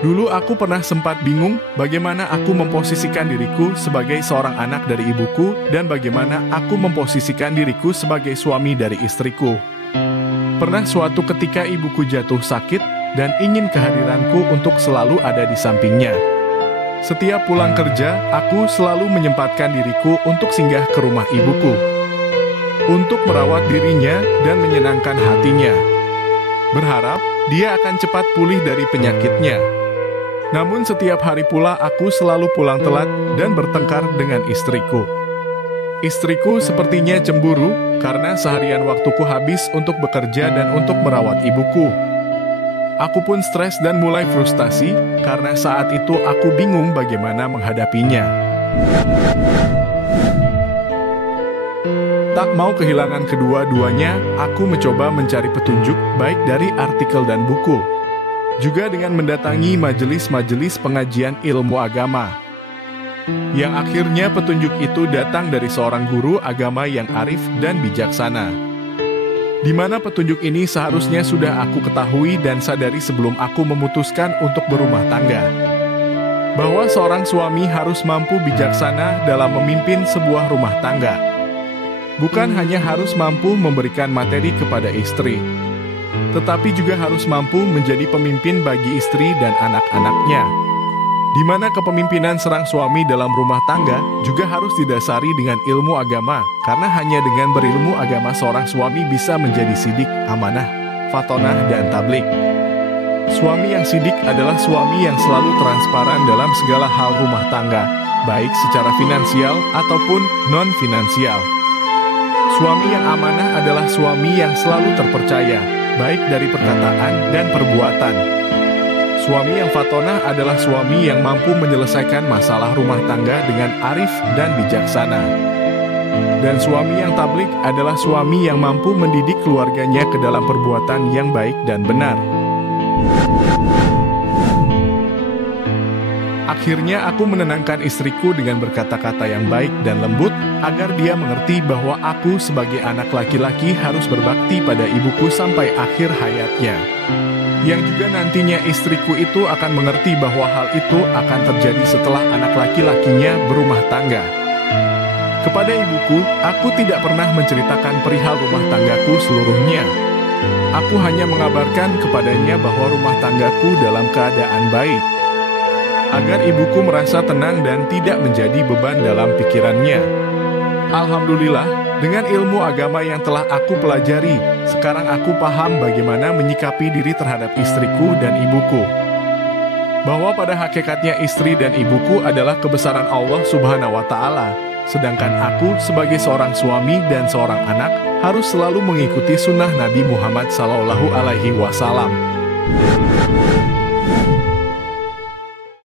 Dulu aku pernah sempat bingung bagaimana aku memposisikan diriku sebagai seorang anak dari ibuku dan bagaimana aku memposisikan diriku sebagai suami dari istriku. Pernah suatu ketika ibuku jatuh sakit dan ingin kehadiranku untuk selalu ada di sampingnya. Setiap pulang kerja, aku selalu menyempatkan diriku untuk singgah ke rumah ibuku, untuk merawat dirinya dan menyenangkan hatinya. Berharap dia akan cepat pulih dari penyakitnya. Namun setiap hari pula aku selalu pulang telat dan bertengkar dengan istriku. Istriku sepertinya cemburu karena seharian waktuku habis untuk bekerja dan untuk merawat ibuku. Aku pun stres dan mulai frustasi karena saat itu aku bingung bagaimana menghadapinya. Tak mau kehilangan kedua-duanya, aku mencoba mencari petunjuk baik dari artikel dan buku, juga dengan mendatangi majelis-majelis pengajian ilmu agama. Yang akhirnya petunjuk itu datang dari seorang guru agama yang arif dan bijaksana, di mana petunjuk ini seharusnya sudah aku ketahui dan sadari sebelum aku memutuskan untuk berumah tangga. Bahwa seorang suami harus mampu bijaksana dalam memimpin sebuah rumah tangga. Bukan hanya harus mampu memberikan materi kepada istri, tetapi juga harus mampu menjadi pemimpin bagi istri dan anak-anaknya. Di mana kepemimpinan seorang suami dalam rumah tangga juga harus didasari dengan ilmu agama, karena hanya dengan berilmu agama seorang suami bisa menjadi sidik, amanah, fatonah, dan tablik. Suami yang sidik adalah suami yang selalu transparan dalam segala hal rumah tangga, baik secara finansial ataupun non-finansial. Suami yang amanah adalah suami yang selalu terpercaya, baik dari perkataan dan perbuatan. Suami yang fatonah adalah suami yang mampu menyelesaikan masalah rumah tangga dengan arif dan bijaksana. Dan suami yang tablik adalah suami yang mampu mendidik keluarganya ke dalam perbuatan yang baik dan benar. Akhirnya aku menenangkan istriku dengan berkata-kata yang baik dan lembut, agar dia mengerti bahwa aku sebagai anak laki-laki harus berbakti pada ibuku sampai akhir hayatnya. Yang juga nantinya istriku itu akan mengerti bahwa hal itu akan terjadi setelah anak laki-lakinya berumah tangga. Kepada ibuku, aku tidak pernah menceritakan perihal rumah tanggaku seluruhnya. Aku hanya mengabarkan kepadanya bahwa rumah tanggaku dalam keadaan baik, agar ibuku merasa tenang dan tidak menjadi beban dalam pikirannya. Alhamdulillah, dengan ilmu agama yang telah aku pelajari, sekarang aku paham bagaimana menyikapi diri terhadap istriku dan ibuku. Bahwa pada hakikatnya istri dan ibuku adalah kebesaran Allah Subhanahu wa Ta'ala, sedangkan aku sebagai seorang suami dan seorang anak harus selalu mengikuti sunnah Nabi Muhammad SAW.